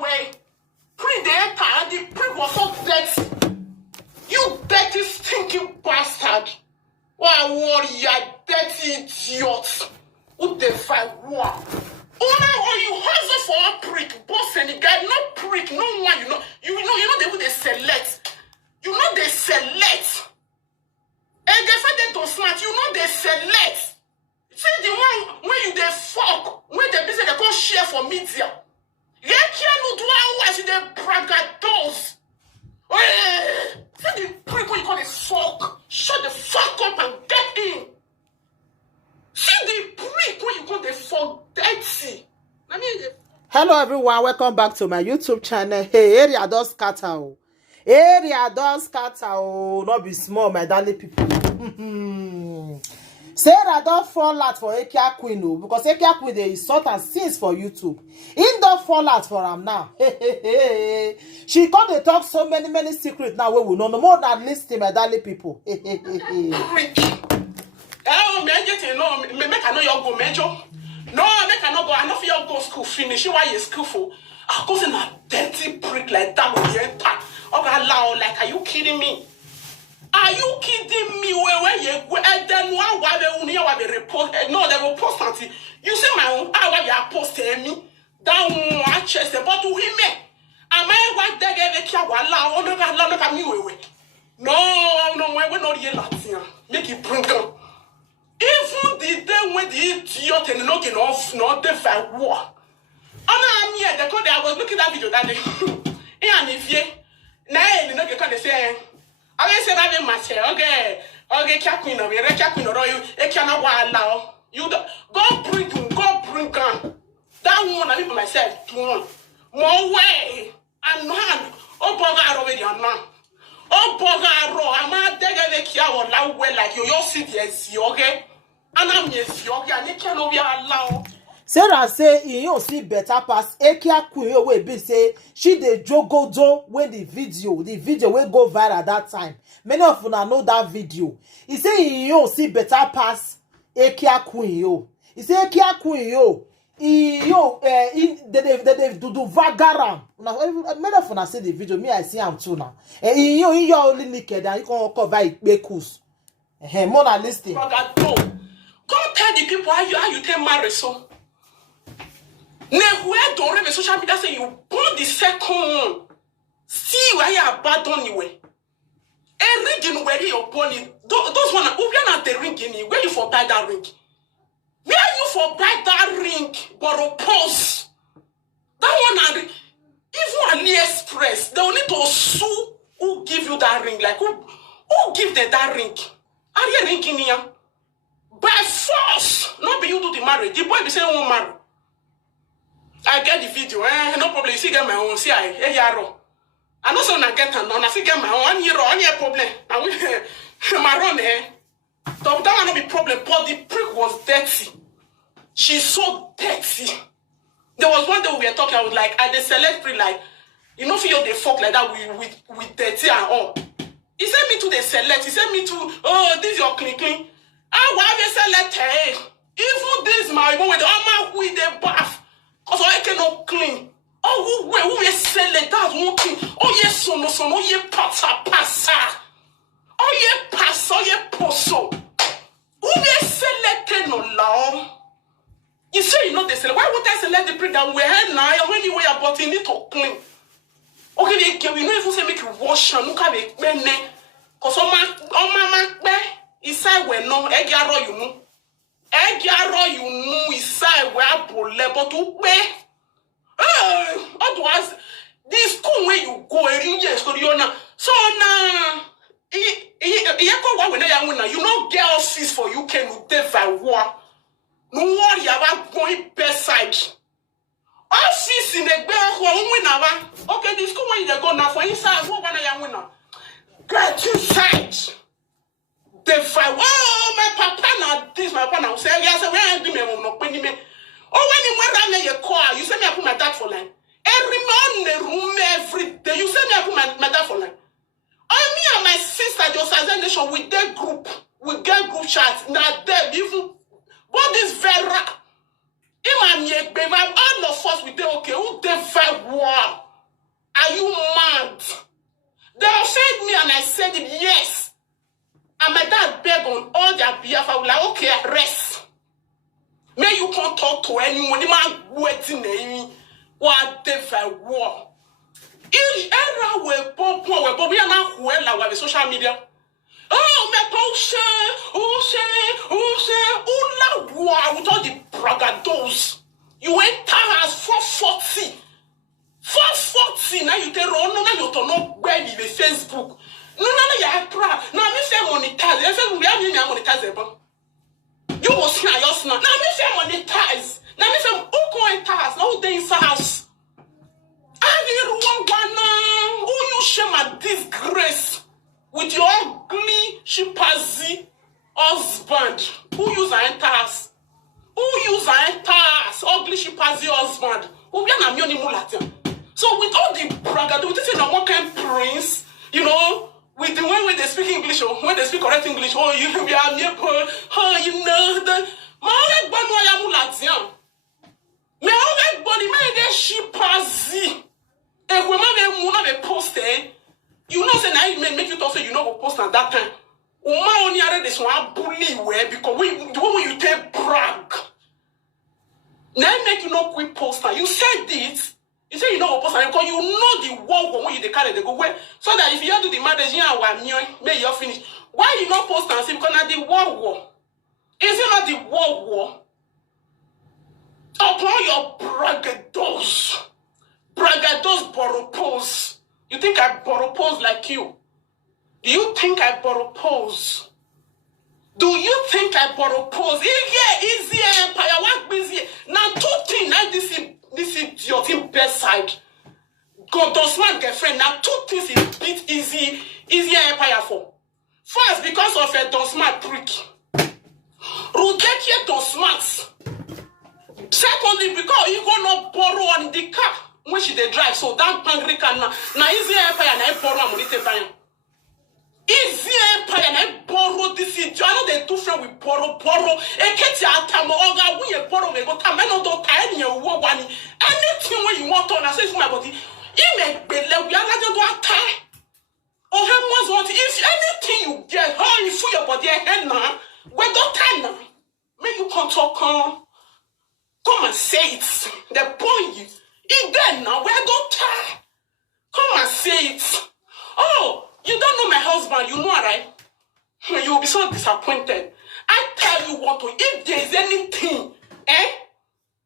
way. Pre the enter, the pre was so dirty. You dirty, stinking bastard. Why warrior, dirty idiot. Who the fuck what? Oh, you hustle for a prick, boss and the guy, no prick, no one, you know they select. You know they select. And the fact they don't smart, you know they select. See the one when you they fuck, when they busy they can't share for media. You can't do what you they bragados. See the prick when you call it fuck. Shut the fuck up and get in. See the prick when you call the fuck dirty. Hello everyone, welcome back to my YouTube channel. Hey, area does scatter. Area does scatter. Not be small, my darling people. Sarah don't fall out for Ekia Queen because Ekia Queen they insult and sins for YouTube. In don't fall out for him now. She come to talk so many secrets now. We will know no more than listening, my darling people. Oh, me get no, me make I know you go major. No, make I not go. I know you go school finish. Why you school for? I go in a dirty prick like that with your enter. Okay, loud like, are you kidding me? Are you kidding me? Where you go? And then why they report? No, they will post something. You see my own. Why you post me? That one chest about to him. Am I what they get? They allow. Look at me. No, we're not here. Latin. Make it bring up. Even the day when the idiot and knocking off, not the fair war. I'm here. I was looking at that video that day. And if you, now you know you can't say. I said I must say, okay, Captain of a Captain or you, it cannot allow you. Go bring gun. That one I leave myself to one more way and man. Oh, Boga already on man. Oh, Boga, I'm not there. They loud well like you. Your city is okay. And I'm yes, and you cannot be allowed. Sarah say you see better pass Ekia Queen wey be say she dey jogodo when the video will go viral that time. Many of you know that video. He say you see better pass Ekia Queen yo. He say Ekia Queen yo. They do vagaram. Now many of you see the video. Me I see am too now. You only naked and you can cover it bekus. More than listening. Go tell the people how you take marriage so. Where don't read the social media say you born the second one. See where you abandon you. A ring where you born it. Those one who are not the ring in where you for buy that ring. Where you for buy that ring borrow purse. That one even AliExpress, they will need to sue who give you that ring. Like who give them that ring? Are you ring in here? By force, not be you do the marriage. The boy be saying won't marry. I get the video, no problem. You see, get my own. See, I know so I get and I see get my own. 1 year, 1 year problem. I will my run So that will not be problem. But the prick was dirty. She's so dirty. There was one day we were talking. I was like, I the select free like, you know, feel they fuck like that with dirty and all. He said me to the select. He said me to this is your clean. Why they select? Even this my even with all my with the bath. Cause I cannot clean. Oh, who is selling that one clean? Oh, yes, no, oh, yeah, passa. Oh, yeah, passa, oh, yeah, poso. Who is selected no law? You say you know they select. Why would I select the print that we had now? When you wear but you need to clean. Okay, we know if you say make you wash and look at it, cause my inside we no egg you know. You know inside where bole but to where otherwise this school where you go so now you know get office for you can devour no worry about going bedside office in the bed okay this school where you go now for inside what one get inside. My papa now this, my papa now say, yes, where I do me no penny me. Oh, when you went around your car, you send me I put my dad for line. Every man in the room every day, you send me I put my dad for line. Oh, me and my sister just as a nation with their group, we get group chats. Now them even what is very all of us we dey okay, who dey Wow. Are you mad? They offend me and I said it, yes. And my dad begged on all their behalf. I was like, okay, rest. May you can't talk to anyone. You man waiting name. What the war? Each era will pop, we are not well with social media. Oh, me wow, with all the bragados. You enter as 440. 440 now you tell no now you to know where you Facebook. No, you are proud. Now me say monetize. I say we have me monetize. You will see yours now. Now me say monetize. Now me say who go enter house? Now who dey inside house? Who you share my disgrace with your ugly chimpanzee husband? Who use an enter house? Who use an enter house? Ugly chimpanzee husband? Who be an amioni mulatian? So with all the bragado, with this one kind prince, you know, with the way when they speak English or when they speak correct English, oh you are near, oh you know the my banwa mulatian. Me all body me get chimpanzee. And when I post you know, say now it make you talk say you know go post at that time. Uma only are this one bully way because the way you take brag. Now make you not quick poster. You said it. You say you know go post because you know the war when you carry they go where so that if you do the marriage may you finish. Why you not post and say because now the war? Is it not the war? Upon your braggados. Bragados boropose. You think I boropose like you? Do you think I boropose? Do you think I boropose? Yeah, easy empire. What busy? Now two things. Now this idiot in best side. God does not get friend. Now two things is beat easy empire for. First, because of a don smart prick. Rudekia don smart. Secondly, because you gonna borrow on the car. When she they drive, so that angry can now easy empire and I borrow money to buy. Easy empire and I borrow this. I know they do friend with borrow. A catch out time or we borrow we go come. I know don't tie your one. Anything when you want on, I say to my body, you make believe we are not going to tie. Or how much want if anything you get, how you feel your body ahead now, we don't tie now. May you come talk come and say it. The boy. Again now, where go tie? Come and say it. Oh, you don't know my husband, you know, right? You will be so disappointed. I tell you what, if there's anything,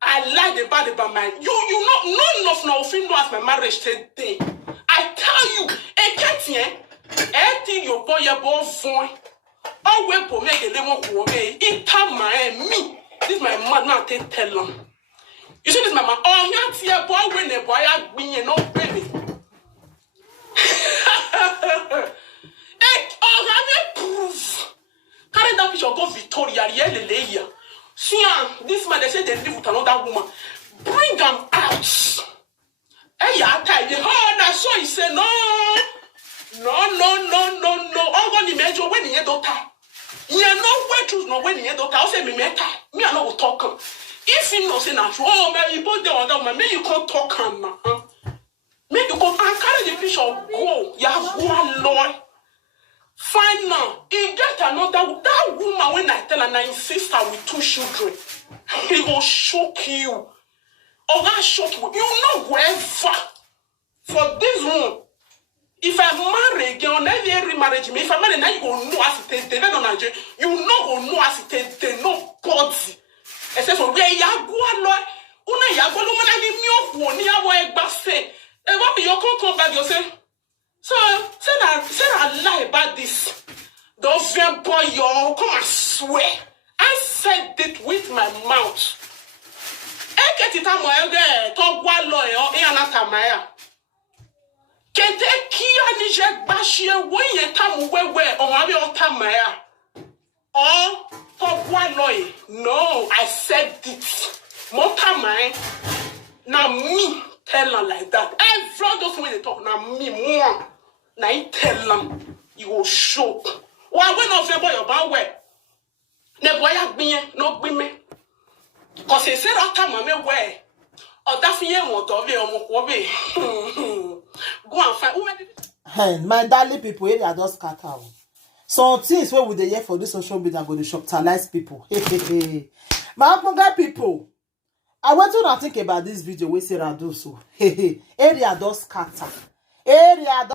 I like about my you know enough now if as my marriage today. I tell you, your boy your boy phone. Oh, we for make a lemon go away. It time me. This is my man now tell them. You see this, my man? Oh, you're here, boy, when the boy had been no baby. Hey, oh, I may prove. Carry that picture, go Victoria, yeah. See, this man, they say they live with another woman. Bring them out. Hey, I tell you, oh, that's so he said, no. I'm going to imagine when he had daughter. You know where to know when he had daughter. I'll say, me, I know what talk. If you know, say, oh, man, you put the other man, maybe you can't talk him now. Maybe you can't carry the picture, go. You have one Lord. Fine now. He get another, that woman, when I tell her, I insist her with 2 children, he will shock you. Or that shock you. You know, whoever, for this one, if I marry again, on every marriage, if I marry now, you go know as it is. They don't know, you know as it is. They know body. Except for where you go, Lord. Una ya go, no man, give me up one. You are going say. And what you come back, you say. So, say I lie about this. Don't fear, boy, you come and swear. I said it with my mouth. I get it on my head. Talk one lawyer, and not a maya. Kete kia ni je bashie woye tamu wewe onwabi otamaya. Oh, top one lawyer. No, I said it. Motamai. Now me tell her like that. Every those when they talk now me more. Now I tell them you will shock. Why when of your boy about where? Ne boy have been no be me. Cause he said after mama where. Go and find women. Hey, my darling people, area don scatter. Some things wey we dey hear for this social media go dey shocktalize people. My ogbonge people, I want to think about this video wey Sarah do so. Area don scatter. Area don